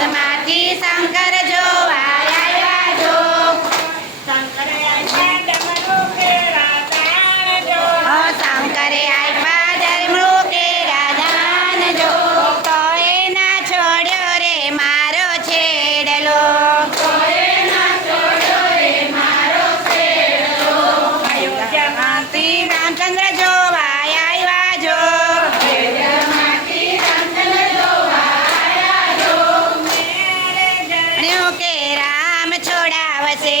વનવાસમાંથી શંકર જોવા આવ્યા જો. શંકરે આપ્યા ડમરુ કેરા દાન જો. શંકરે આપ્યા ડમરુ કેરા દાન જો. તો એના છોડ્યો રે મારો છેડલો. અયોધ્યામાંથી રામચંદ્ર જોવા આવ્યા જો. જાણ્યું કે રામ છોડાવશે